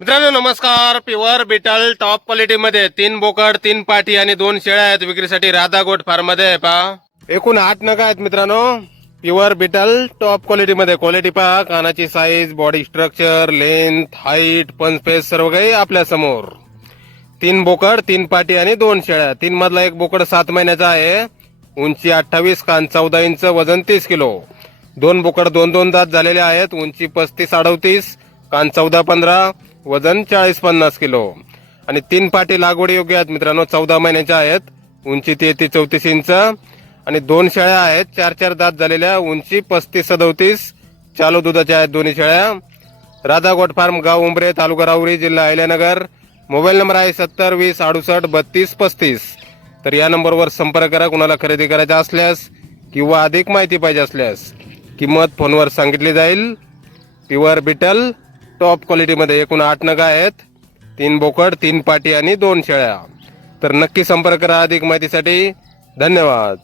मित्रांनो नमस्कार. Pure beetle top quality मध्ये 3 बोकड 3 पाटी आणि 2 शेळ्या आहेत विक्रीसाठी राधा गोट फार्म मध्ये. पहा एकूण 8 नग आहेत मित्रांनो. प्युअर बिटल टॉप क्वालिटी मध्ये. क्वालिटी पहा, कानाची size, body structure, length, height, पंच फेस सर्व काही आपल्या समोर. 3 बोकड 3 पाटी आणि 2 शेळ्या. 3 मधला एक बोकड 7 महिन्याचा आहे. उंची 28, कान 14 इंच, वजन 30 किलो. 2 बोकड 2-2 दात झालेले आहेत. उंची 35-38, कान 14-15, वजन 40-50 किलो. आणि 3 पाटी लागवडी योग्य आहेत मित्रांनो. 14 महिन्याच्या आहेत. उंची 33-34 इंच. आणि 2 शेळ्या आहेत. 4-4 दात झालेल्या. उंची 35-37, चालू दुधाच्या आहेत दोन्ही शेळ्या. राधा गोट फार्म, गाव उंबरे, तालुका राहुरी, जिल्हा अहिल्यानगर. मोबाईल नंबर आहे 70 20 68 32 35. तर या नंबरवर संपर्क करा कुणाला खरेदी करायचा असल्यास किंवा अधिक माहिती पाहिजे असल्यास. किंमत फोनवर सांगितली जाईल. प्युअर बिटल टॉप क्वालिटीमध्ये एकूण 8 नग आहेत. 3 बोकड 3 पाटी आणि 2 शेळ्या. तर नक्की संपर्क करा अधिक माहितीसाठी. धन्यवाद.